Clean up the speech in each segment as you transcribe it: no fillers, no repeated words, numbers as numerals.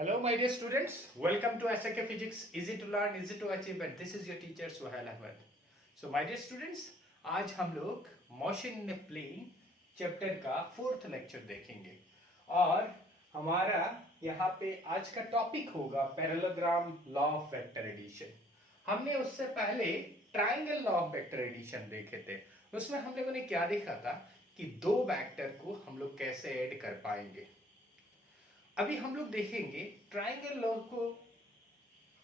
Hello, my dear students. Welcome to SK Physics. Easy to learn, easy to achieve. And this is your teacher Suhail Ahmed. So, my dear students, आज हम लोग motion in plane chapter का 4th lecture देखेंगे और हमारा यहाँ पे आज का टॉपिक होगा parallelogram law of vector addition. हमने उससे पहले triangle law of vector addition देखे थे। उसमें हम लोगों ने क्या देखा था कि दो वेक्टर को हम लोग कैसे ऐड कर पाएंगे। अभी हम लोग देखेंगे ट्रायंगल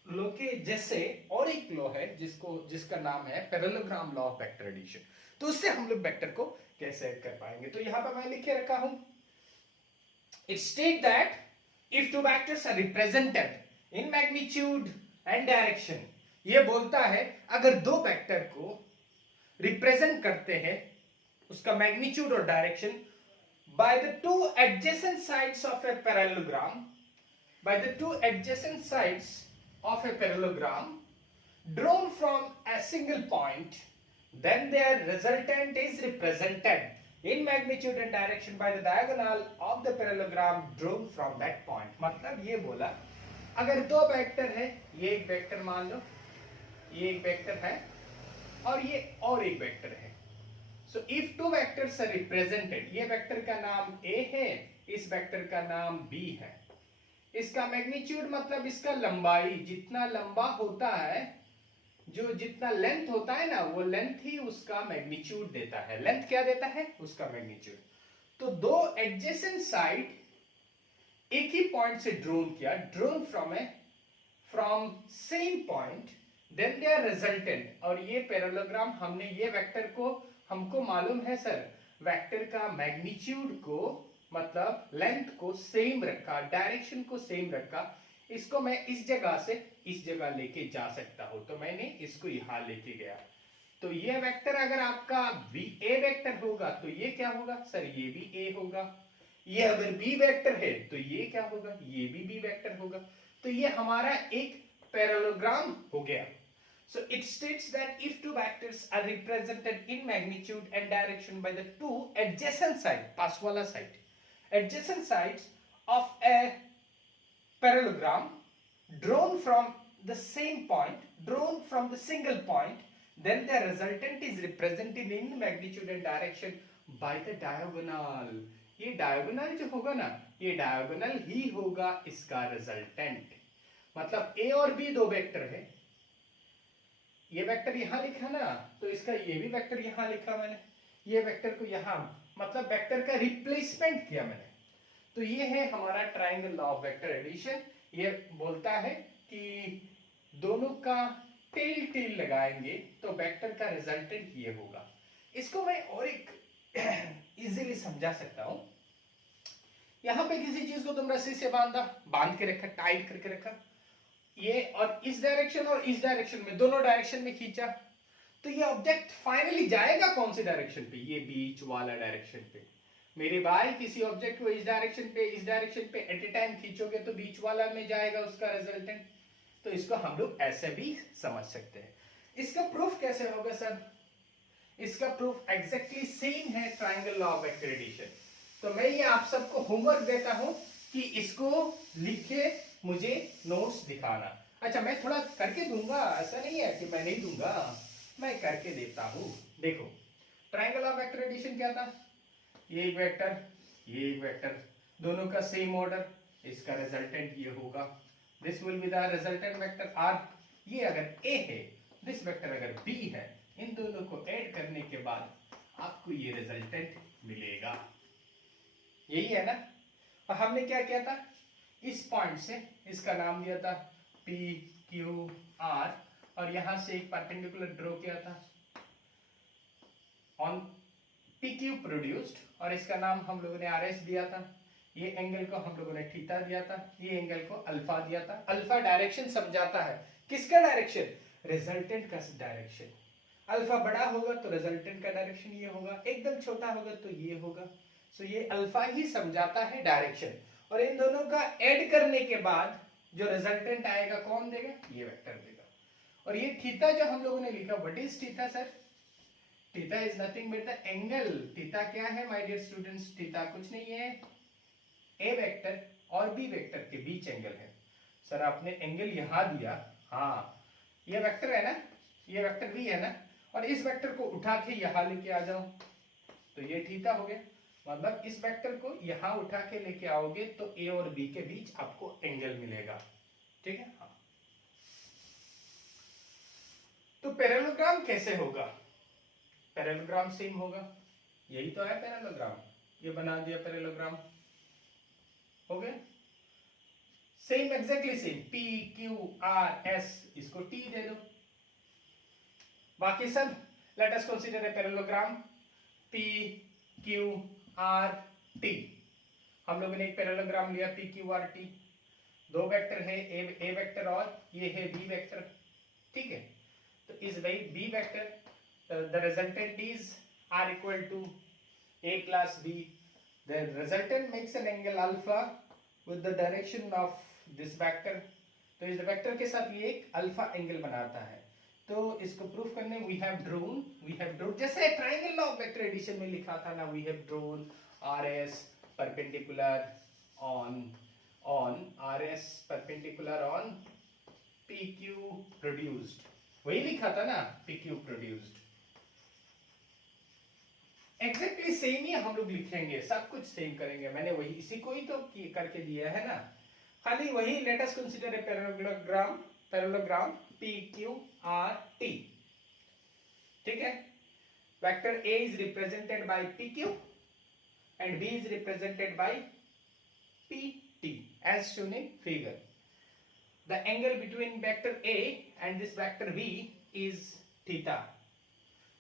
लॉ के जैसे और एक लॉ है जिसका नाम है parallelogram law of vector addition. तो उससे हम लोग वेक्टर को कैसे ऐड कर पाएंगे। तो यहां पर मैं लिखे रखा हूं, it state that if two vectors are represented in magnitude and direction, ये बोलता है अगर दो वेक्टर को रिप्रेजेंट करते हैं उसका मैग्नीट्यूड और direction by the two adjacent sides of a parallelogram, drawn from a single point, then their resultant is represented in magnitude and direction by the diagonal of the parallelogram drawn from that point. मतलब ये बोला अगर दो vector है, ये एक vector मान लो, ये एक वेक्टर है और ये और एक वेक्टर है। So if two vectors are represented, ये वेक्टर का नाम A है, इस वेक्टर का नाम B है। इसका मैग्नीट्यूड मतलब इसका लंबाई, जितना लंबा होता है, जो जितना लेंथ होता है ना, वो लेंथ ही उसका मैग्नीट्यूड देता है। लेंथ क्या देता है? उसका मैग्नीट्यूड। तो दो एडजेसेंट साइड एक ही पॉइंट से ड्रोन किया, drawn from same point, then they are resultant. और ये पैरेललोग्राम हमने ये वेक्टर को, हमको मालूम है सर, वेक्टर का मैग्नीट्यूड को मतलब लेंथ को सेम रखा, डायरेक्शन को सेम रखा। इसको मैं इस जगह से इस जगह लेके जा सकता हूं, तो मैंने इसको यहां लेके गया। तो ये वेक्टर अगर आपका ए वेक्टर होगा तो ये क्या होगा सर? ये भी ए होगा। ये अगर बी वेक्टर है तो ये क्या होगा? ये भी बी वेक्टर होगा। तो ये हमारा एक पैरेललोग्राम हो गया। So it states that if two vectors are represented in magnitude and direction by the two adjacent sides, पास वाला side, adjacent sides of a parallelogram drawn from the same point, drawn from the single point, then the resultant is represented in magnitude and direction by the diagonal. ये diagonal जो होगा ना, ये diagonal ही होगा इसका resultant। मतलब A और B दो वेक्टर है, ये वेक्टर यहां लिखा ना, तो इसका ये भी वेक्टर यहां लिखा मैंने, ये वेक्टर को यहां, मतलब वेक्टर का रिप्लेसमेंट किया मैंने। तो ये है हमारा triangle law of vector addition. ये बोलता है कि दोनों का टेल टेल लगाएंगे तो वेक्टर का रिजल्टेंट ये होगा। इसको मैं और एक इजीली समझा सकता हूं। यहां पे किसी चीज को तुम रस्सी से बांध के रखा, टाइट करके रखा, ये और इस डायरेक्शन और इस डायरेक्शन में, दोनों डायरेक्शन में खींचा, तो ये ऑब्जेक्ट फाइनली जाएगा कौन सी डायरेक्शन पे? ये बीच वाला डायरेक्शन पे। मेरे भाई किसी ऑब्जेक्ट को इस डायरेक्शन पे एट ए टाइम खींचोगे तो बीच वाला में जाएगा उसका रिजल्टेंट। तो इसको हम लोग ऐसे भी समझ सकते हैं। इसका प्रूफ कैसे होगा सर? इसका प्रूफ एग्जैक्टली सेम है triangle law of vector addition. तो मैं ये आप सबको होमवर्क देता हूं कि इसको लिख के मुझे नोट्स दिखाना। अच्छा, मैं थोड़ा करके दूंगा, ऐसा नहीं है कि मैं नहीं दूंगा, मैं करके देता हूं। देखो ट्रायंगल ऑफ वेक्टर एडिशन क्या था? ये एक वेक्टर, ये एक वेक्टर, दोनों का सेम ऑर्डर, इसका रिजल्टेंट ये होगा। This will be the resultant vector r. ये अगर ए है, दिस वेक्टर अगर बी है, इन दोनों को ऐड करने के बाद आपको ये रिजल्टेंट मिलेगा। यही है ना? और हमने क्या किया था? इस पॉइंट से इसका नाम दिया था पी क्यू आर, और यहां से एक परपेंडिकुलर ड्रॉ किया था ऑन पी क्यू प्रोड्यूस्ड, और इसका नाम हम लोगों ने आर एस दिया था। ये एंगल को हम लोगों ने थीटा दिया था, ये एंगल को अल्फा दिया था। अल्फा डायरेक्शन समझाता है, किसका डायरेक्शन? रिजल्टेंट का डायरेक्शन। अल्फा बड़ा होगा तो रिजल्टेंट का डायरेक्शन ये होगा, एकदम छोटा होगा तो ये होगा। सो ये अल्फा ही समझाता है डायरेक्शन। और इन दोनों का ऐड करने के बाद जो रिजल्टेंट आएगा कौन देगा? ये वेक्टर देगा। और ये थीटा जो हम लोगों ने लिखा, what is theta sir? Theta is nothing but the angle. Theta क्या है माय डियर स्टूडेंट्स? थीटा कुछ नहीं है, ए वेक्टर और बी वेक्टर के बीच एंगल है। सर आपने एंगल यहाँ दिया, हाँ ये वेक्टर है ना, ये वेक्टर बी है ना, और इस वेक्टर को उठा के यहाँ लेके आ जाओ तो ये थीटा हो गया। मतलब इस वेक्टर को यहाँ उठा के लेके आओगे तो ए और बी के बीच आपको एंगल मिलेगा। ठीक है, हाँ। तो पैरेललोग्राम कैसे होगा? पैरेललोग्राम सेम होगा, यही तो है पैरेललोग्राम, ये बना दिया पैरेललोग्राम, हो गया same, exactly same, P Q R S, इसको टी दे दो। बाकी सब late us consider a parallelogram P Q R T. हम लोगों ने एक पैरेललोग्राम लिया पी क्यू आर टी, दो वेक्टर है, ए वेक्टर और ये है बी वेक्टर। ठीक है, तो इस b vector the resultant is r equal to a plus b, the resultant makes an angle alpha with the direction of this vector. तो इस वेक्टर के साथ ये एक अल्फा एंगल बनाता है। तो इसको प्रूफ करने वी हैव ड्रोन जैसे triangle law of vector addition में लिखा था ना, we have drawn R S perpendicular on R S perpendicular on P Q produced, वही लिखा था ना, P Q produced. Exactly same ही हम लोग लिखेंगे, सब कुछ सेम करेंगे, मैंने वही इसी को ही तो करके दिया है ना, खाली वही। Let us consider a parallelogram P Q R T. ठीक है, vector A is represented by P Q and B is represented by P T as shown in figure. The angle between vector A and this vector B is theta.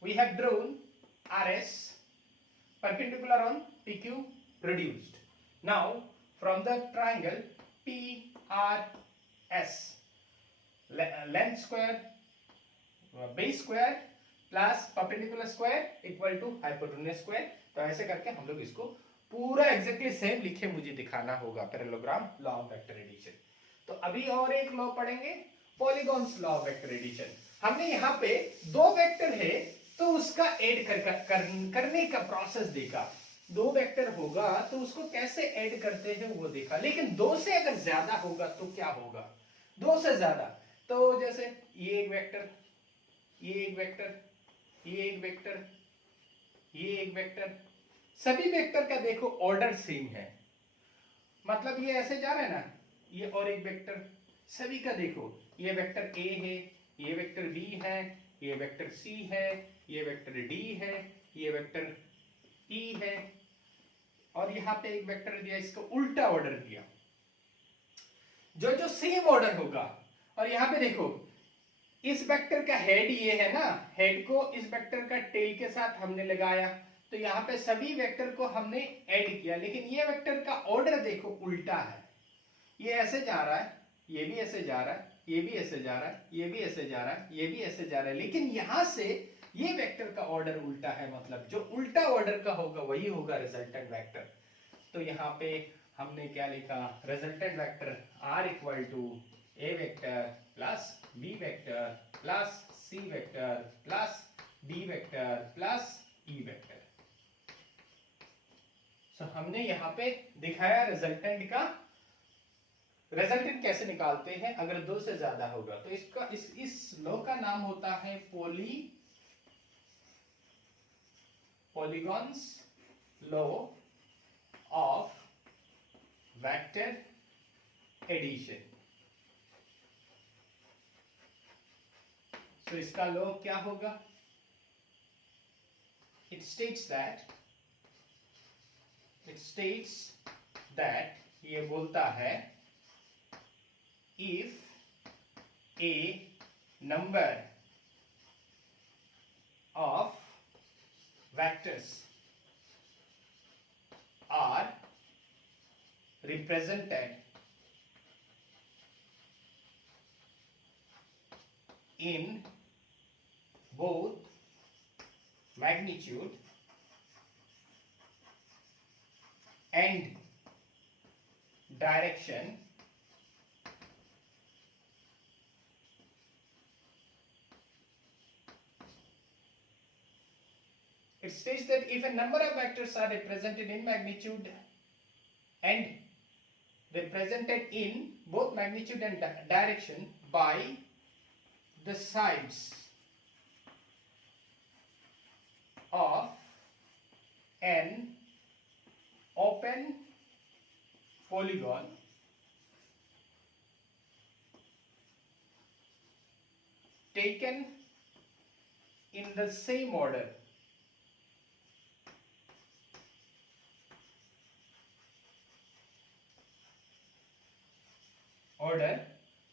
We have drawn R S perpendicular on PQ produced. Now from the triangle PRS, length square base square plus perpendicular square equal to hypotenuse square। तो ऐसे करके हम लोग इसको पूरा exactly same लिखे मुझे दिखाना होगा parallelogram law of vector addition. तो अभी और एक लॉ पढ़ेंगे, polygons law of vector addition. हमने यहाँ पे दो वेक्टर है तो उसका ऐड करने का प्रोसेस देखा। दो वेक्टर होगा तो उसको कैसे ऐड करते हैं वो देखा, लेकिन दो से अगर ज्यादा होगा तो क्या होगा? दो से ज्यादा तो जैसे ये एक वेक्टर, ये एक वेक्टर, ये एक वेक्टर, ये एक वेक्टर, सभी वेक्टर का देखो ऑर्डर सेम है, मतलब ये ऐसे जा रहा है ना, ये और एक वेक्टर, सभी का देखो, ये वेक्टर ए है, ये वेक्टर बी है, ये वेक्टर सी है, ये वेक्टर डी है, ये वेक्टर ई है, और यहां पे एक वेक्टर दिया, इसको उल्टा ऑर्डर दिया, जो जो सेम ऑर्डर होगा। और यहां पे देखो इस वेक्टर का हेड ये है ना, हेड को इस वेक्टर का टेल के साथ हमने लगाया, तो यहाँ पे सभी वेक्टर को हमने ऐड किया, लेकिन ये वेक्टर का ऑर्डर देखो उल्टा है, ये ऐसे जा रहा है, ये भी ऐसे जा रहा है, ये भी ऐसे जा रहा है, ये भी ऐसे जा रहा है, ये भी ऐसे जा रहा है, लेकिन यहां से ये वेक्टर का ऑर्डर उल्टा है, मतलब जो उल्टा ऑर्डर का होगा वही होगा रिजल्टेंट वेक्टर। तो यहाँ पे हमने क्या लिखा, resultant vector R equal to A vector plus B vector plus C vector plus D vector plus E vector. So हमने यहाँ पे दिखाया रिजल्टेंट का, रिजल्टेंट कैसे निकालते हैं अगर दो से ज्यादा होगा। तो इसका इस लॉ का नाम होता है polygons law of vector addition. तो इसका लॉ क्या होगा? इट स्टेट्स दैट ये बोलता है if a number of vectors are represented in both magnitude and direction, it states that if a number of vectors are represented in magnitude and represented in both magnitude and direction by the sides of an open polygon taken in the same order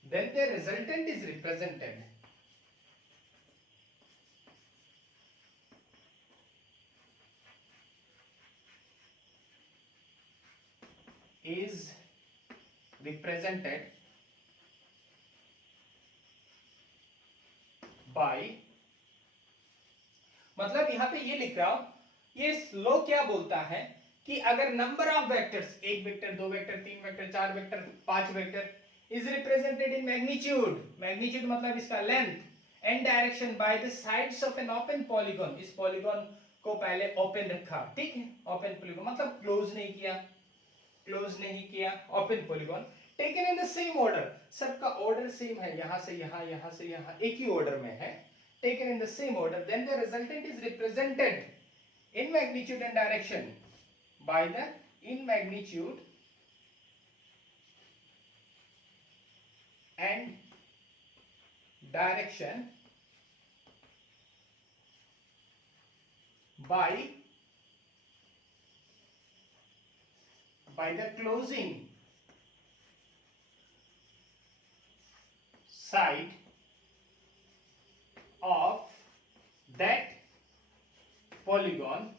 then the resultant is represented by, मतलब यहां पे ये लिख रहा हूं, ये law क्या बोलता है कि अगर नंबर ऑफ वेक्टर्स, एक वेक्टर, दो वेक्टर, तीन वेक्टर, चार वेक्टर, पांच vector is represented in magnitude, magnitude मतलब इसका length and direction by the sides of an open polygon, इस पॉलीगॉन को पहले ओपन रखा, ठीक है, ओपन पॉलीगॉन मतलब क्लोज नहीं किया, open polygon taken in the same order, सबका ऑर्डर सेम है, यहां से यहां एक ही ऑर्डर में है, taken in the same order, then the resultant is represented in magnitude and direction by the in magnitude and direction by the closing side of that polygon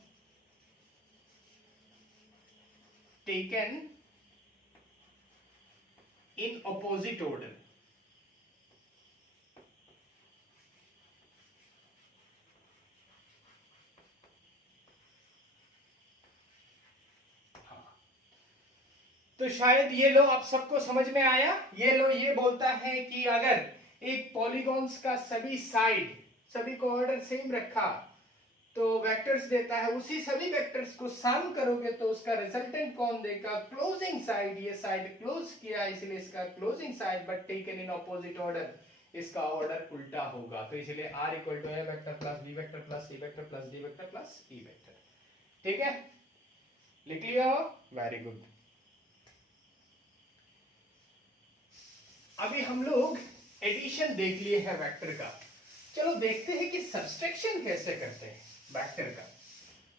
taken in opposite order. तो शायद ये लो आप सबको समझ में आया। ये लो ये बोलता है कि अगर एक पॉलीगॉन्स का सभी साइड, सभी को ऑर्डर सेम रखा तो वेक्टर्स देता है, उसी सभी वेक्टर्स को सम करोगे तो उसका रिजल्टेंट कौन देगा, क्लोजिंग साइड, ये साइड क्लोज किया इसलिए इसका closing side but taken in opposite order, इसका ऑर्डर उल्टा होगा, तो इसलिए r equal to a vector plus b vector plus c vector plus d vector plus e vector. ठीक है, लिख लिया हो, वेरी गुड। अभी हम लोग एडिशन देख लिए है वेक्टर का, चलो देखते हैं कि सब्सट्रैक्शन कैसे करते हैं वेक्टर का।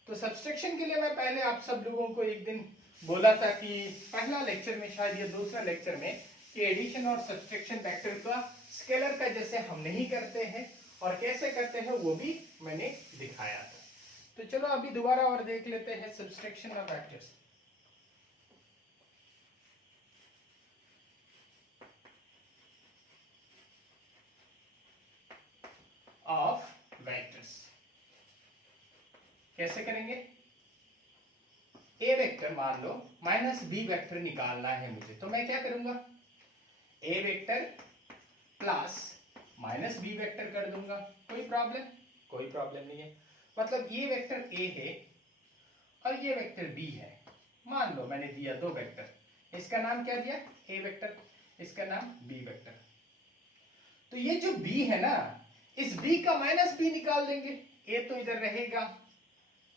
तो सब्सट्रैक्शन के लिए मैं पहले आप सब लोगों को एक दिन बोला था कि पहला लेक्चर में, शायद ये दूसरा लेक्चर में, कि एडिशन और सब्सट्रैक्शन वेक्टर का स्केलर का जैसे हम नहीं करते हैं और कैसे करते हैं वो भी मैंने दिखाया था। तो चलो अभी दोबारा और देख लेते हैं subtraction of vectors. Of vectors कैसे करेंगे, ए वेक्टर मान लो माइनस बी वेक्टर निकालना है मुझे, तो मैं क्या करूंगा, A vector plus minus B vector कर दूंगा, कोई प्रॉब्लम नहीं है। मतलब ये वेक्टर ए है और ये वेक्टर बी है, मान लो मैंने दिया दो वेक्टर, इसका नाम क्या दिया, ए वेक्टर, इसका नाम बी वेक्टर। तो ये जो बी है ना, इस b का माइनस b निकाल देंगे, a तो इधर रहेगा,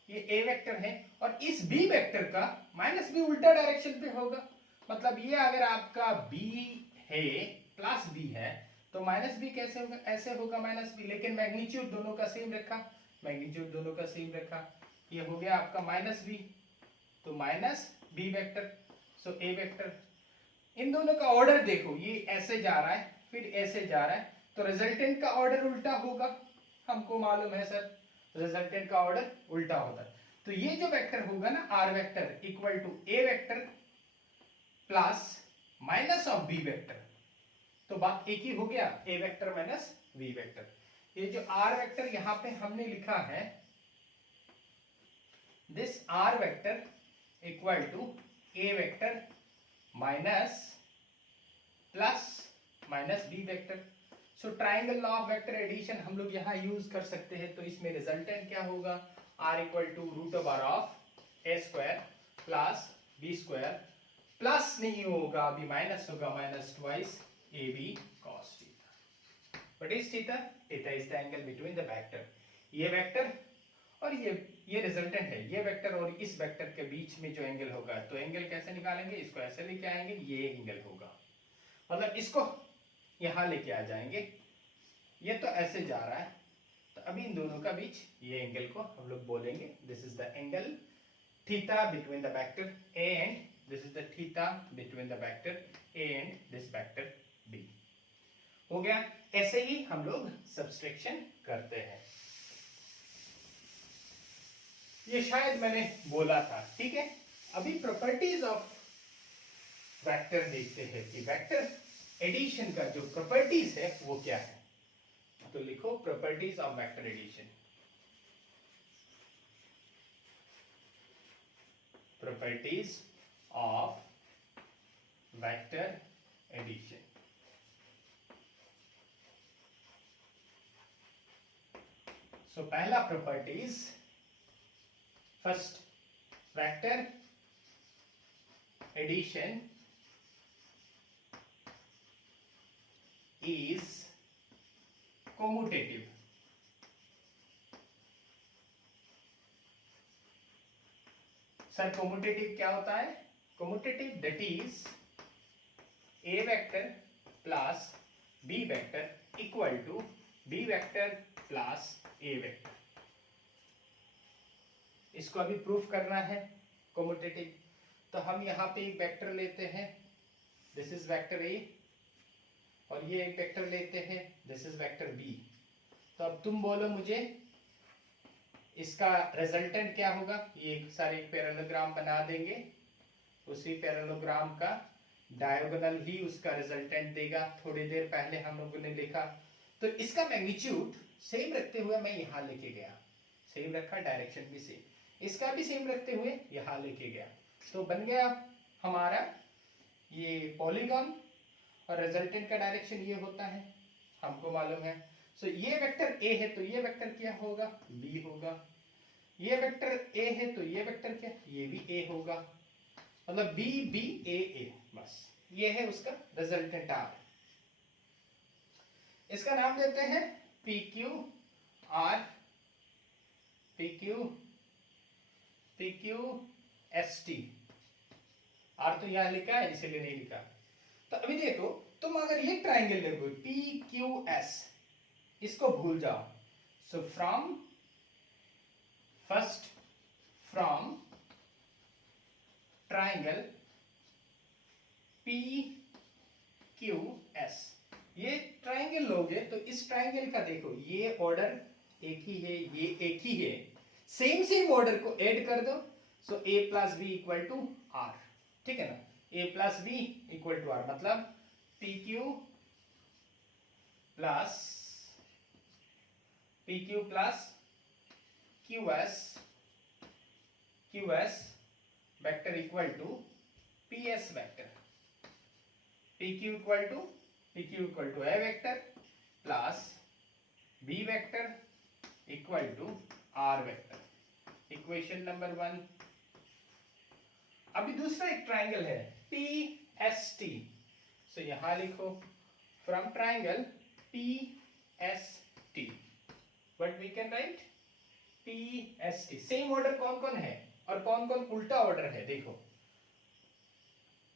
ये a वेक्टर है, और इस b वेक्टर का माइनस b उल्टा डायरेक्शन पे होगा। मतलब ये अगर आपका b है प्लस b है तो माइनस b कैसे होगा, ऐसे होगा माइनस b, लेकिन मैग्नीट्यूड दोनों का सेम रखा, ये हो गया आपका माइनस b, तो minus b vector, so a vector. इन दोनों का ऑर्डर देखो, ये ऐसे जा रहा है फिर ऐसे जा रहा है, तो रिजल्टेंट का ऑर्डर उल्टा होगा, हमको मालूम है सर, रिजल्टेंट का ऑर्डर उल्टा होता है। तो ये जो वेक्टर होगा ना, R vector equal to A vector plus minus of B vector, तो बात एक ही हो गया, A vector minus B vector. ये जो आर वेक्टर यहां पे हमने लिखा है, this R vector equal to A vector minus plus minus B vector. So triangle law of vector addition हम लोग यहाँ यूज कर सकते हैं, तो इसमें रिजल्टेंट क्या होगा, r equal to root over of A square plus B square plus नहीं होगा, अभी माइनस होगा, minus twice A B cos theta. What is theta? Theta is the angle between the vector, ये वेक्टर और ये resultant है, ये vector और इस वेक्टर के बीच में जो एंगल होगा, तो एंगल कैसे निकालेंगे, इसको ऐसे लेके आएंगे, ये एंगल होगा, मतलब इसको यहां लेके आ जाएंगे, ये तो ऐसे जा रहा है, तो अभी इन दोनों का बीच ये एंगल को हम लोग बोलेंगे this is the angle theta between the vector A and this is the theta between the vector A and this vector B. हो गया। ऐसे ही हम लोग सब्सट्रैक्शन करते हैं, ये शायद मैंने बोला था, ठीक है। अभी प्रॉपर्टीज ऑफ वेक्टर देखते हैं कि वेक्टर एडिशन का जो प्रॉपर्टीज है वो क्या है। तो लिखो properties of vector addition. Properties of vector addition. So पहला properties, first, vector addition is commutative। Sir commutative क्या होता है? commutative that is a vector plus b vector equal to b vector plus a vector। इसको अभी proof करना है commutative। तो हम यहां पे एक वेक्टर लेते हैं, दिस इज वेक्टर a, और ये एक वेक्टर लेते हैं, दिस इज वेक्टर बी। तो अब तुम बोलो मुझे इसका रिजल्टेंट क्या होगा। ये एक सारे एक पैरेललोग्राम बना देंगे, उसी पैरेललोग्राम का डायगोनल ही उसका रिजल्टेंट देगा। थोड़ी देर पहले हम लोगों ने लिखा, तो इसका मैग्नीट्यूड सेम रखते हुए मैं यहाँ लेके गया, सेम रखा, डायरेक्शन भी सेम, इसका भी सेम रखते हुए यहाँ लेके गया, तो बन गया हमारा ये पॉलीगॉन, और रिजल्टेंट का डायरेक्शन ये होता है, हमको मालूम है। सो ये वेक्टर ए है तो ये वेक्टर क्या होगा, बी होगा। ये वेक्टर ए है तो ये वेक्टर क्या, ये भी ए होगा, मतलब बी बी ए ए, बस ये है उसका रिजल्टेंट आर। इसका नाम देते हैं P Q R, P Q S T. R तो यहां लिखा है इसीलिए नहीं लिखा। तो अभी देखो, तुम अगर ये ट्राइंगल देखो पी क्यू एस, इसको भूल जाओ। So from first, from triangle P Q S, ये ट्राइंगल लोगे तो इस ट्राइंगल का देखो, ये ऑर्डर एक ही है, ये एक ही है, सेम सेम ऑर्डर को ऐड कर दो। So A plus B equal to R, ठीक है ना, a plus B equal to R, मतलब P Q plus Q S vector equal to P S vector, P Q equal to A vector plus B vector equal to R vector. Equation number 1। अभी दूसरा एक triangle है P S T, so यहां लिखो from triangle P S T, but we can write P S T. Same order कौन कौन है और कौन कौन उल्टा ऑर्डर है, देखो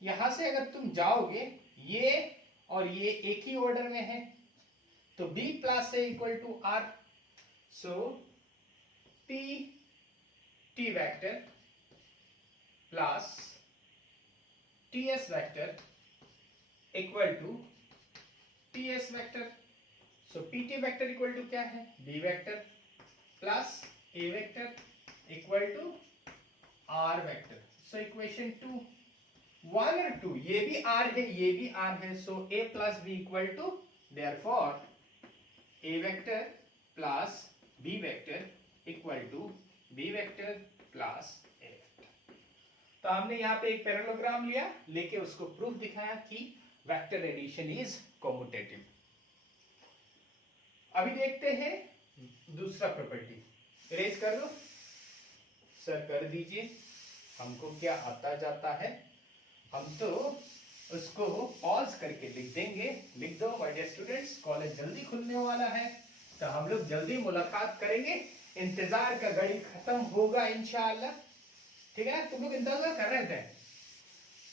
यहां से अगर तुम जाओगे, ये और ये एक ही ऑर्डर में है, तो b plus A equal to R, so P T vector plus T S vector equal to T S vector. So P T vector equal to क्या है, B vector plus A vector equal to R vector. So equation 2, 1 और 2, ये भी R है, ये भी R है, so A plus B equal to, therefore A vector plus B vector equal to B vector plus A vector. तो हमने यहाँ पे एक पैरेललोग्राम लिया, लेके उसको प्रूफ दिखाया कि वेक्टर एडिशन इज कॉम्यूटेटिव। अभी देखते हैं दूसरा प्रॉपर्टी, इरेज कर दो सर, कर दीजिए, हमको क्या आता जाता है। हम तो उसको पॉज करके लिख देंगे। लिख दो माय डियर स्टूडेंट्स, कॉलेज जल्दी खुलने वाला है तो हम लोग जल्दी मुलाकात करेंगे। इंतजार का घड़ी खत्म होगा इंशाअल्लाह। ठीक है, तुम लोग इंतजार कर रहे थे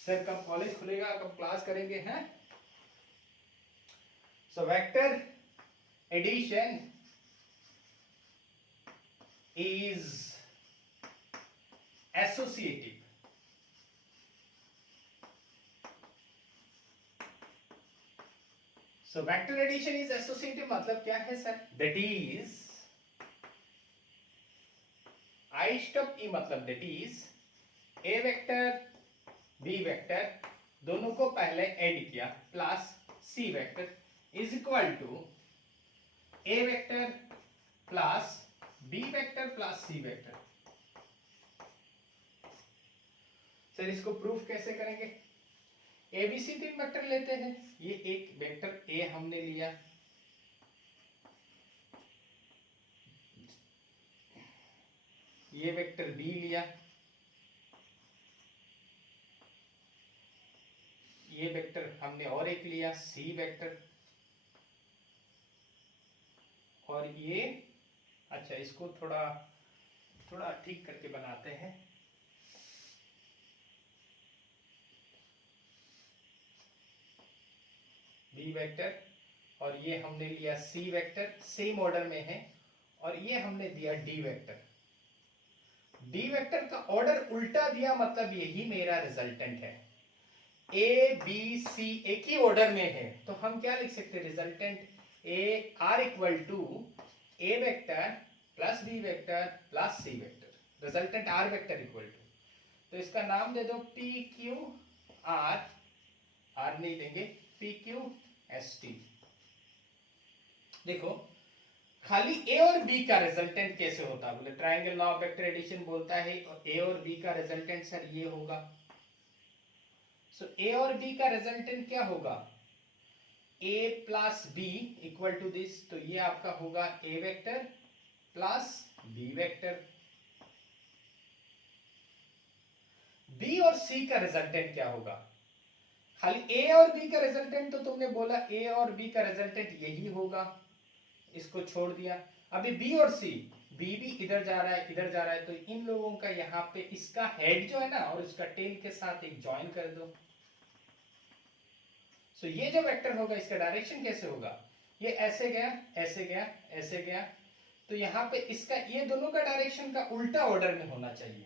सर कब कॉलेज खुलेगा, कब क्लास करेंगे, हैं? So vector addition is associative. So vector addition is associative मतलब क्या है sir? That is I stop E मतलब that is A vector B vector दोनों को पहले ऐड किया plus C vector is equal to A vector plus B vector plus C vector। Sir इसको proof कैसे करेंगे? ए बी सी तीन vector लेते हैं। ये एक वेक्टर ए हमने लिया, ये वेक्टर बी लिया, ये वेक्टर हमने और एक लिया सी वेक्टर, और ये अच्छा इसको थोड़ा थोड़ा ठीक करके बनाते हैं। बी वेक्टर और ये हमने लिया सी वेक्टर, सेम ऑर्डर में है, और ये हमने दिया डी वेक्टर। डी वेक्टर का ऑर्डर उल्टा दिया मतलब यही मेरा रिजल्टेंट है। ए बी सी एक ही ऑर्डर में है तो हम क्या लिख सकते हैं? Resultant A R equal to A vector plus B vector plus C vector. Resultant R vector equal to, तो इसका नाम दे दो पी क्यू आर, आर नहीं देंगे, पी क्यू एस टी। देखो खाली ए और बी का रिजल्टेंट कैसे होता है? बोले triangle law of vector addition बोलता है ए और बी का रिजल्टेंट सर ये होगा। सो ए और बी का रिजल्टेंट क्या होगा? A plus B equal to this, तो ये आपका होगा A vector plus B vector. B और सी का रिजल्टेंट क्या होगा? खाली ए और बी का रिजल्टेंट तो तुमने बोला ए और बी का रिजल्टेंट यही होगा, इसको छोड़ दिया। अभी बी और सी, बी भी इधर जा रहा है इधर जा रहा है, तो इन लोगों का यहाँ पे इसका हेड जो है ना और इसका टेल के साथ एक ज्वाइन कर दो। सो ये जो वेक्टर होगा इसका डायरेक्शन कैसे होगा? ये ऐसे गया ऐसे गया ऐसे गया, तो यहाँ पे इसका ये दोनों का डायरेक्शन का उल्टा ऑर्डर में होना चाहिए।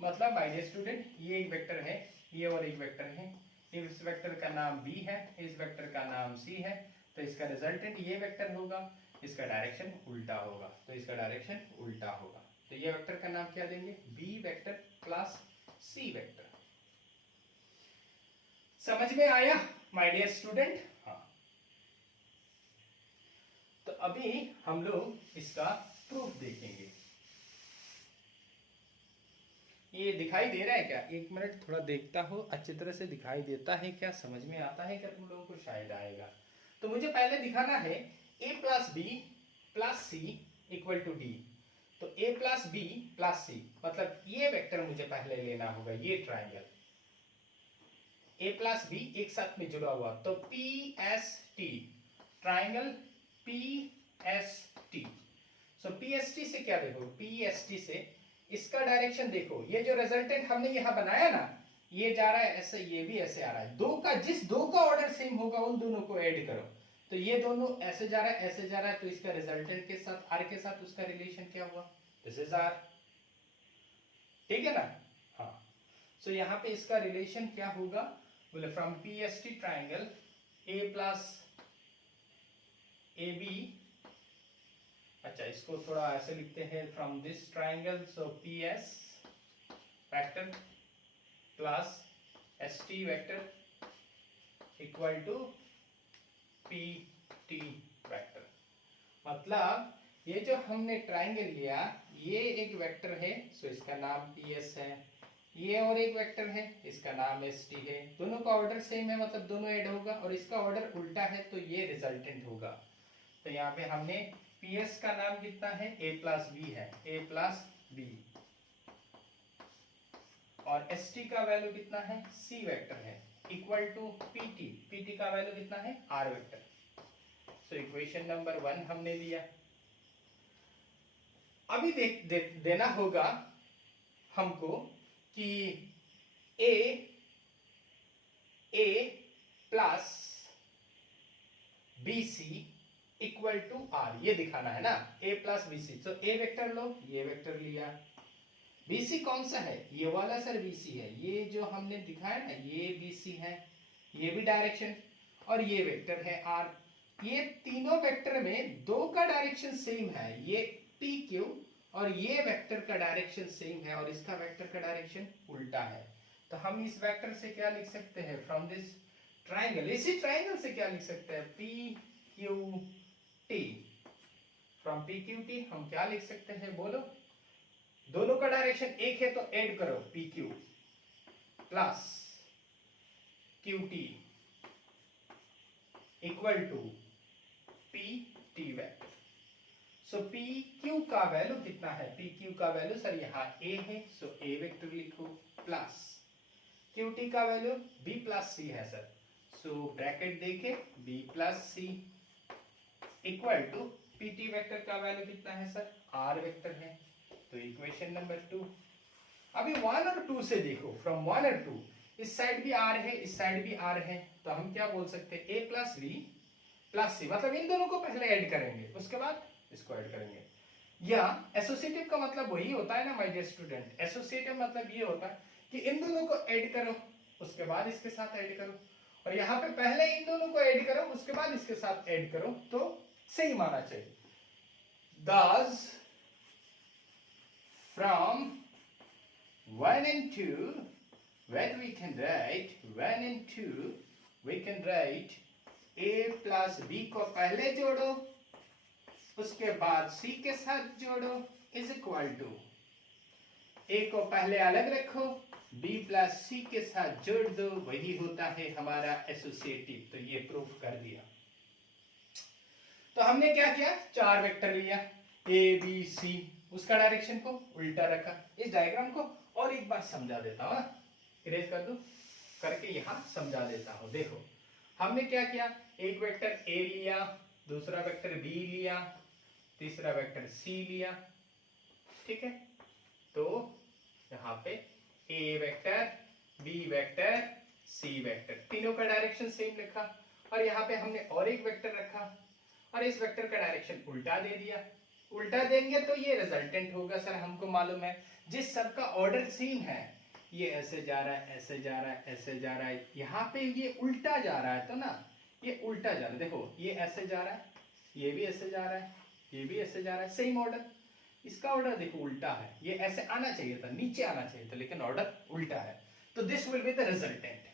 मतलब माय डियर स्टूडेंट, ये एक वेक्टर है, ये और एक वेक्टर है, इस वेक्टर का नाम बी है, इस वेक्टर का नाम सी है, तो इसका रिजल्टेंट ये वेक्टर होगा, इसका डायरेक्शन उल्टा होगा, तो इसका डायरेक्शन उल्टा होगा। तो ये वेक्टर का नाम क्या देंगे? B vector plus C vector. समझ में आया माय डियर स्टूडेंट? हाँ, तो अभी हम लोग इसका प्रूफ देखेंगे। ये दिखाई दे रहा है क्या? एक मिनट थोड़ा देखता हूँ अच्छी तरह से दिखाई देता है क्या, समझ में आता है क्या तुम लोगों को? शायद आएगा। तो मुझे पहले दिखाना है a plus B plus C equal to D. तो a plus B plus C मतलब ये वेक्टर मुझे पहले लेना होगा, ये ट्राइंगल a प्लस बी एक साथ में जुड़ा हुआ, तो P S T, triangle P S T. So P S T से क्या देखो? पी एस टी से इसका डायरेक्शन देखो, ये जो रिजल्टेंट हमने यहां बनाया ना, ये जा रहा है ऐसे, ये भी ऐसे आ रहा है। दो का जिस दो का ऑर्डर सेम होगा उन दोनों को ऐड करो, तो ये दोनों ऐसे जा रहा है ऐसे जा रहा है, तो इसका रिजल्टेंट के साथ आर के साथ उसका रिलेशन क्या हुआ? This is R. ठीक है ना? हाँ, सो यहाँ पे इसका रिलेशन क्या होगा? बोले from P S T triangle A plus A B, अच्छा इसको थोड़ा ऐसे लिखते हैं, from this triangle, so P S vector plus S T vector equal to P T vector. मतलब ये जो हमने ट्राइंगल लिया, ये एक वेक्टर है, सो इसका नाम पी एस है, ये और एक वेक्टर है, इसका नाम एस टी है, दोनों का ऑर्डर सेम है मतलब दोनों ऐड होगा, और इसका ऑर्डर उल्टा है तो ये रिजल्टेंट होगा। तो यहाँ पे हमने पी एस का नाम कितना है? ए प्लस बी है, ए प्लस बी, और एस टी का वैल्यू कितना है, सी वेक्टर है, equal to P T, P T का वैल्यू कितना है, R vector. So equation number 1 हमने दिया। अभी देना होगा हमको कि A plus B C equal to R, ये दिखाना है ना, ए प्लस बी सी। तो ए वेक्टर लो, ये वेक्टर लिया, बीसी कौन सा है, ये वाला सर बीसी है, ये जो हमने दिखाया ना ये बीसी है, ये भी डायरेक्शन, और ये वेक्टर है आर। ये तीनों वेक्टर में दो का डायरेक्शन सेम है, ये पी क्यू, और ये वेक्टर का डायरेक्शन सेम है, और इसका वेक्टर का डायरेक्शन उल्टा है। तो हम इस वेक्टर से क्या लिख सकते हैं, फ्रॉम दिस ट्राइंगल, इसी ट्राइंगल से क्या लिख सकते हैं, P Q T, from P Q T हम क्या लिख सकते हैं, बोलो। दोनों का डायरेक्शन एक है तो ऐड करो, P Q plus Q T equal to P T vector. So P Q का वैल्यू कितना है, पी क्यू का वैल्यू सर यहाँ ए है, सो ए वेक्टर लिखो, प्लस क्यू टी का वैल्यू बी प्लस सी है सर, सो ब्रैकेट देके B plus C equal to P T vector का वैल्यू कितना है सर, आर वेक्टर है। तो इक्वेशन नंबर 2। अभी 1 और 2 से देखो, फ्रॉम 1 और 2, इस साइड भी आर है, इस साइड भी आर है, तो हम क्या बोल सकते हैं, ए प्लस बी प्लस सी, मतलब इन दोनों को पहले ऐड करेंगे, उसके बाद इसको ऐड करेंगे। या एसोसिएटिव का मतलब वही होता है ना माय डियर स्टूडेंट, एसोसिएटिव मतलब ये होता है कि इन दोनों को ऐड करो, उसके बाद इसके साथ ऐड करो, और यहाँ पे पहले इन दोनों को ऐड करो, उसके बाद इसके साथ ऐड करो, तो सही माना चाहिए। Thus from 1 and 2, when we can write 1 and 2, we can write a plus b को पहले जोड़ो, उसके बाद c के साथ जोड़ो, is equal to a को पहले अलग रखो, b प्लस c के साथ जोड़ दो, वही होता है हमारा एसोसिएटिव। तो ये प्रूफ कर दिया। तो हमने क्या किया, 4 वेक्टर लिया, ए बी सी, उसका डायरेक्शन को उल्टा रखा। इस डायग्राम को और एक बार समझा देता हूं, इरेज कर दो, करके यहां समझा देता हूं। देखो हमने क्या किया, एक वेक्टर ए लिया, दूसरा वेक्टर बी लिया, तीसरा वेक्टर सी लिया, ठीक है। तो यहाँ पे ए vector, B vector, C vector, तीनों का डायरेक्शन सेम लिखा, और यहाँ पे हमने और एक वेक्टर रखा, और इस वेक्टर का डायरेक्शन उल्टा दे दिया। उल्टा देंगे तो ये रिजल्टेंट होगा सर, हमको मालूम है, जिस सब का ऑर्डर सेम है, ये ऐसे जा रहा है, ऐसे जा रहा है, ऐसे जा रहा है, यहाँ पे ये उल्टा जा रहा है, तो ना ये उल्टा जा रहा है, देखो ये ऐसे जा रहा है, ये भी ऐसे जा रहा है, ये भी ऐसे जा रहा है, सेम ऑर्डर, इसका ऑर्डर देखो उल्टा है, ये ऐसे आना चाहिए था, नीचे आना चाहिए था, लेकिन ऑर्डर उल्टा है, तो this will be the resultant.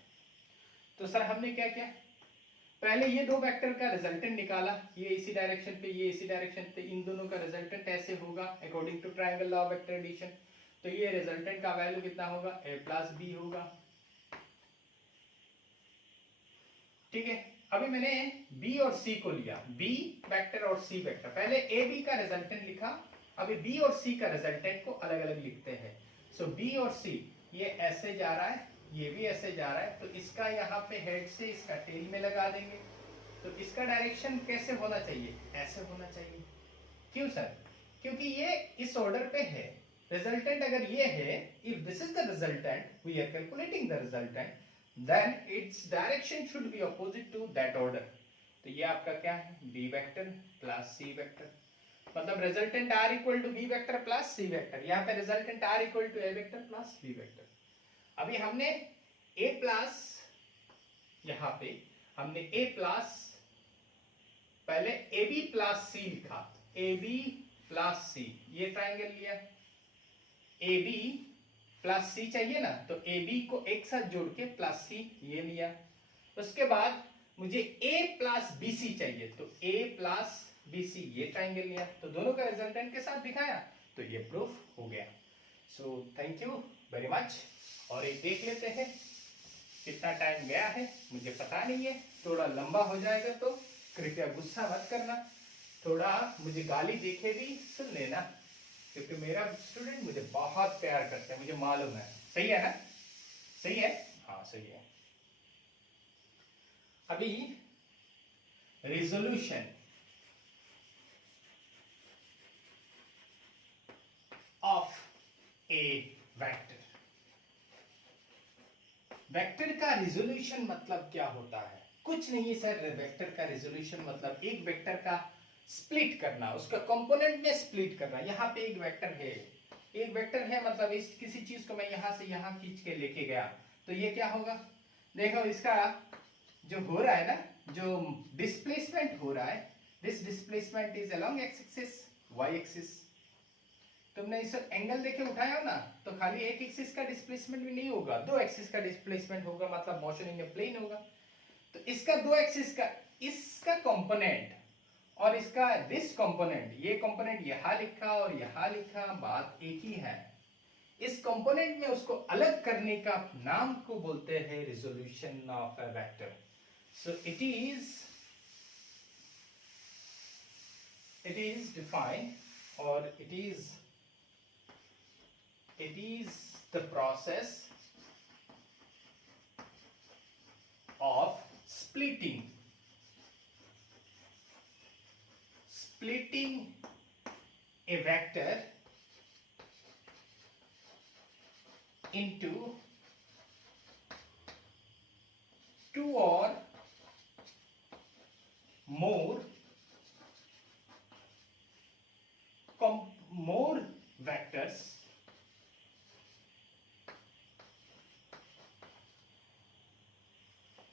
तो सर हमने क्या किया, पहले ये दो वेक्टर का रिजल्टेंट निकाला, ये इसी डायरेक्शन पे, ये इसी डायरेक्शन पे, इन दोनों का रिजल्टेंट ऐसे होगा according to triangle law of vector addition. तो ये रिजल्टेंट का वैल्यू कितना होगा, a प्लस बी होगा, ठीक है। अभी मैंने b और c को लिया, b वेक्टर और c वेक्टर, पहले a b का रिजल्टेंट लिखा, अभी b और c का रिजल्टेंट को अलग अलग लिखते हैं। सो b और c ये ऐसे जा रहा है, ये भी ऐसे जा रहा है, तो इसका यहाँ पे हेड से इसका टेल में लगा देंगे, तो इसका डायरेक्शन कैसे होना चाहिए, ऐसे होना चाहिए। क्यों सर, क्योंकि ये इस ऑर्डर पे है, रिजल्टेंट अगर ये है, if this is the resultant, we are calculating the resultant, then its direction should be opposite to that order. तो ये आपका क्या है, b vector plus c vector, मतलब resultant r equal to b vector plus c vector, यहाँ पे resultant r equal to a vector plus b vector. अभी हमने a प्लस, यहाँ पे हमने a प्लस, पहले ए बी प्लस सी लिखा, ए बी प्लस सी, ये ट्राइंगल लिया, ए बी प्लस सी चाहिए ना, तो ए बी को एक साथ जोड़ के प्लस सी ये लिया, उसके बाद मुझे a प्लस बी सी चाहिए, तो a प्लस बी सी ये ट्राइंगल लिया, तो दोनों का रिजल्टेंट के साथ दिखाया, तो ये प्रूफ हो गया। So thank you very much. और एक देख लेते हैं कितना टाइम गया है, मुझे पता नहीं है, थोड़ा लंबा हो जाएगा तो कृपया गुस्सा मत करना, थोड़ा मुझे गाली देखे भी सुन लेना, क्योंकि मेरा स्टूडेंट मुझे बहुत प्यार करते हैं, मुझे मालूम है। सही है ना? सही है, हाँ सही है। अभी resolution of A vector. Vector का रिजोल्यूशन मतलब क्या होता है? कुछ नहीं सर, वेक्टर का रिजोल्यूशन मतलब एक वेक्टर का स्प्लिट करना, उसका कंपोनेंट में स्प्लिट करना। यहाँ पे एक वेक्टर है, एक वेक्टर है मतलब इस किसी चीज को मैं यहाँ से यहाँ खींच के लेके गया तो ये क्या होगा? देखो इसका जो हो रहा है ना, जो डिस्प्लेसमेंट हो रहा है, this displacement is along X axis, Y axis. तुमने इस एंगल देखे उठाया हो ना, तो खाली एक एक्सिस का डिस्प्लेसमेंट भी नहीं होगा, दो एक्सिस का डिस्प्लेसमेंट होगा, मतलब मोशन इन ए प्लेन होगा। तो इसका दो एक्सिस का इसका कंपोनेंट और इसका दिस कंपोनेंट, ये कंपोनेंट यहाँ लिखा और यहाँ लिखा, बात एक ही है। इस कंपोनेंट में उसको अलग करने का नाम को बोलते हैं resolution of a vector. So it is defined और it is the process of splitting a vector into two or more vectors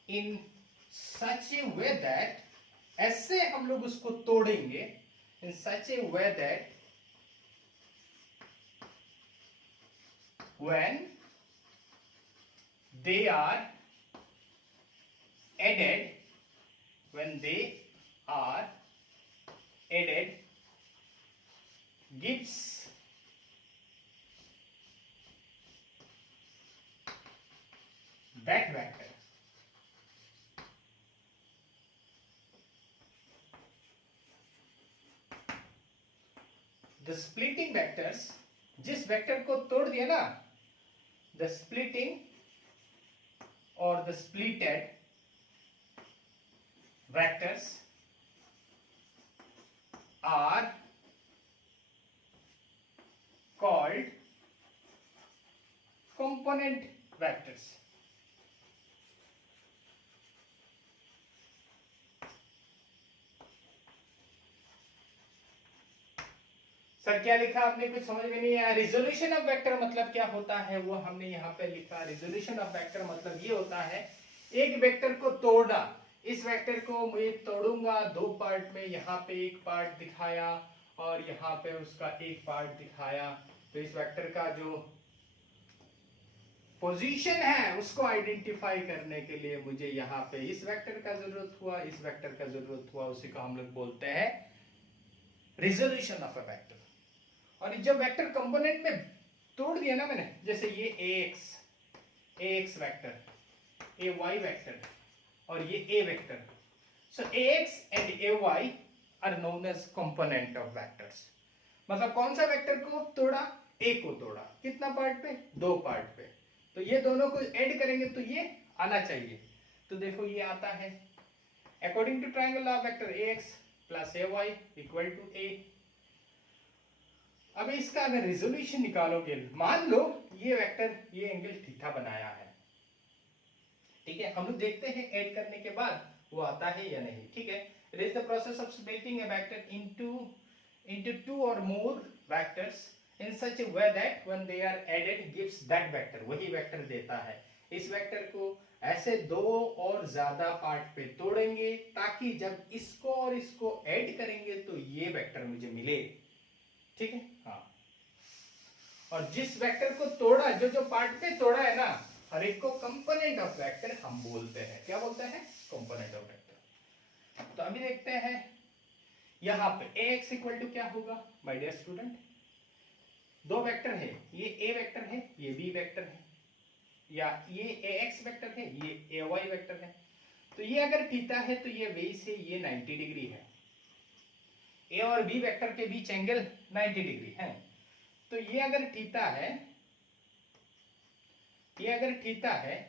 in such a way that, ऐसे हम लोग उसको तोड़ेंगे, in such a way that when they are added gives that vector the splitting vectors, जिस vector को तोड़ दिया ना, the splitting or the splitted vectors are called component vectors. Sir क्या लिखा आपने? कुछ समझ में नहीं आया। रिजोल्यूशन ऑफ वेक्टर मतलब क्या होता है वो हमने यहाँ पे लिखा। रिजोल्यूशन ऑफ वेक्टर मतलब ये होता है एक वेक्टर को तोड़ना। इस वेक्टर को मैं तोड़ूंगा दो पार्ट में, यहाँ पे एक पार्ट दिखाया और यहाँ पे उसका एक पार्ट दिखाया। तो इस वेक्टर का जो पोजीशन है उसको आइडेंटिफाई करने के लिए मुझे यहाँ पे इस वेक्टर का जरूरत हुआ, इस वेक्टर का जरूरत हुआ, उसी को हम लोग बोलते हैं रिजोल्यूशन ऑफ अ वेक्टर। और जब वेक्टर कंपोनेंट में तोड़ दिया ना मैंने, जैसे ये ax वेक्टर, ay वेक्टर और ये a vector, so ax and ay are known as component of vectors. मतलब कौन सा वेक्टर को तोड़ा? a को तोड़ा। कितना पार्ट पे? दो पार्ट पे। तो ये दोनों को ऐड करेंगे तो ये आना चाहिए। तो देखो ये आता है according to triangle of vector ax plus ay equal to a। अब इसका अगर रिजोल्यूशन निकालोगे, मान लो ये वेक्टर ये एंगल थीटा बनाया है, ठीक है, हम लोग देखते हैं ऐड करने के बाद वो आता है या नहीं। ठीक है, it is the process of splitting a vector into two or more vectors in such a way that when they are added gives that vector, वही वेक्टर देता है। इस वेक्टर को ऐसे दो और ज्यादा पार्ट पे तोड़ेंगे ताकि जब इसको और इसको ऐड करेंगे तो ये वेक्टर मुझे मिले। ठीक है, हाँ। और जिस वेक्टर को तोड़ा, जो पार्ट पे तोड़ा है ना, हर एक को कंपोनेंट ऑफ वेक्टर हम बोलते हैं। क्या बोलते हैं? Component of vector. तो अभी देखते हैं यहां पे ax इक्वल टू क्या होगा माय डियर स्टूडेंट? दो वेक्टर है, ये a वेक्टर है, ये b वेक्टर है, या ये ax वेक्टर है, ये ay वेक्टर है। तो ये अगर थीटा है तो ये बेस है, ये 90 डिग्री है। a और b वेक्टर के बीच एंगल 90 डिग्री है। तो ये अगर थीटा है ये अगर थीटा है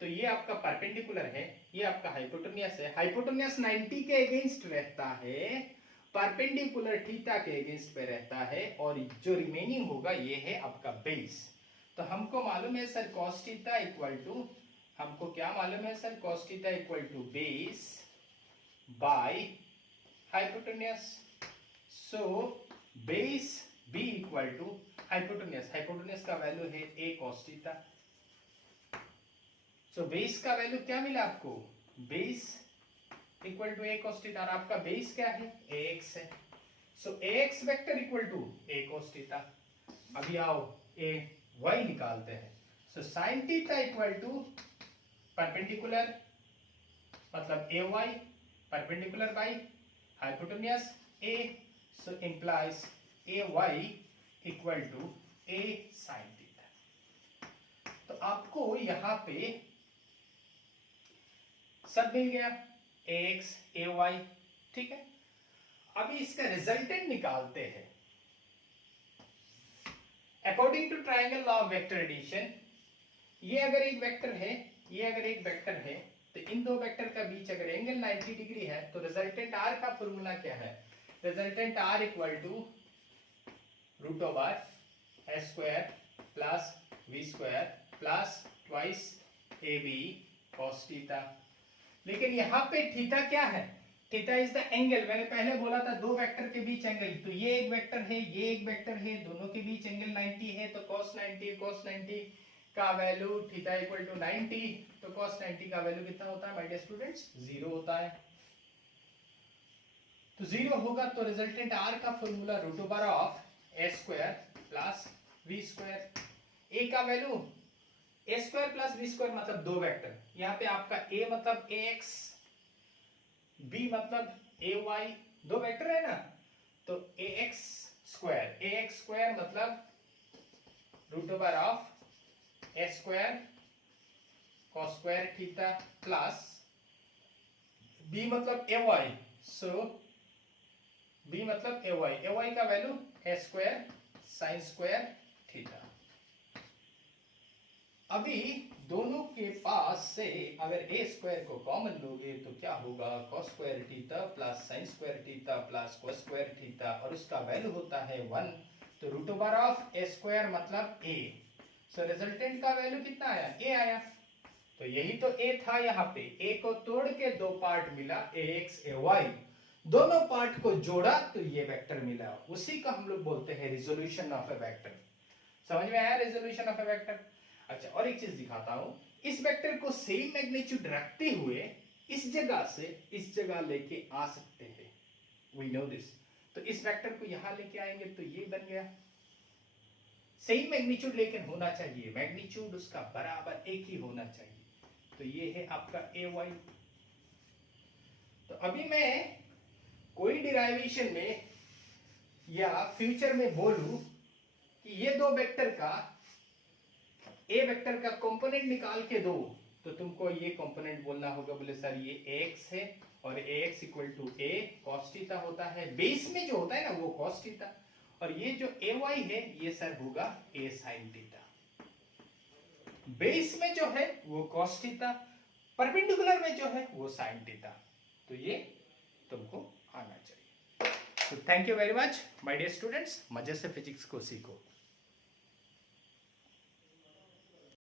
तो ये आपका परपेंडिकुलर है, ये आपका हाइपोटेन्यूस है। हाइपोटेन्यूस 90 के अगेंस्ट रहता है, परपेंडिकुलर थीटा के अगेंस्ट पे रहता है, और जो रिमेनिंग होगा ये है आपका बेस। तो हमको मालूम है sir cos theta equal to, हमको क्या मालूम है sir, cos theta equal to base by hypotenuse. So base b equal to hypotenuse, hypotenuse का वैल्यू है a cos theta. So base का वैल्यू क्या मिला आपको, base equal to a cos theta, और आपका बेस क्या है, ax है। So ax vector equal to a cos theta. अभी आओ a y निकालते हैं। सो sin theta equal to perpendicular, मतलब a y perpendicular by hypotenuse a, so implies a y equal to a sin theta. तो आपको यहां पे सब मिल गया, ax ay, ठीक है। अभी इसका रिजल्टेंट निकालते हैं। According to triangle law of vector addition, ये अगर एक वेक्टर है, ये अगर एक वेक्टर है, तो इन दो वेक्टर का बीच अगर एंगल 90 डिग्री है तो रिजल्टेंट r का फॉर्मूला क्या है, resultant r equal to root over s square plus v square plus twice ab cos theta. लेकिन यहाँ पे थीटा क्या है, थीटा इज द एंगल। मैंने पहले बोला था दो वेक्टर के बीच एंगल, तो ये एक वेक्टर है, ये एक वेक्टर है, दोनों के बीच एंगल 90 है, तो cos 90 का वैल्यू थीटा इक्वल टू 90, तो cos 90 का वैल्यू कितना होता है माय डियर स्टूडेंट्स, 0 होता है। तो 0 होगा तो रिजल्टेंट r का formula root over of s square plus v square. a का value a square plus b square, मतलब दो वेक्टर, यहाँ पे आपका a मतलब ax, b मतलब ay, दो वेक्टर है ना, तो ax स्क्वायर मतलब root over of s square cos square theta plus b मतलब ay, सो b मतलब ay का value s square sin square theta. अभी दोनों के पास से अगर a स्क्वायर को कॉमन लोगे तो क्या होगा, cos square theta plus sin square theta plus cos square theta, और उसका वैल्यू होता है 1, तो root over of a square मतलब a। सो रिजल्टेंट का वैल्यू कितना आया, a आया। तो यही तो a था, यहाँ पे a को तोड़ के दो पार्ट मिला, ax ay, दोनों पार्ट को जोड़ा तो ये वेक्टर मिला, उसी को हम लोग बोलते हैं रिजोल्यूशन ऑफ ए वेक्टर। समझ में आया रिजोल्यूशन ऑफ ए वेक्टर। अच्छा, और एक चीज दिखाता हूं, इस वेक्टर को सेम मैग्नीट्यूड रखते हुए इस जगह से इस जगह लेके आ सकते हैं, वी नो दिस। तो इस वेक्टर को यहां लेके आएंगे तो ये बन गया, सेम मैग्नीट्यूड लेकिन होना चाहिए, मैग्नीट्यूड उसका बराबर एक ही होना चाहिए, तो ये है आपका ay। तो अभी मैं कोई डिराइवेशन में या फ्यूचर में बोलूं कि ये दो वेक्टर का, ए वेक्टर का कंपोनेंट निकाल के दो, तो तुमको ये कंपोनेंट बोलना होगा, बोले सर ये ax है और ax equal to a cos theta होता है, बेस में जो होता है ना वो cos थीटा, और ये जो ay है ये सर होगा a sin थीटा। बेस में जो है वो cos थीटा, परपेंडिकुलर में जो है वो sin थीटा, तो ये तुमको आना चाहिए। तो thank you very much my dear students, मजे से फिजिक्स को सीखो।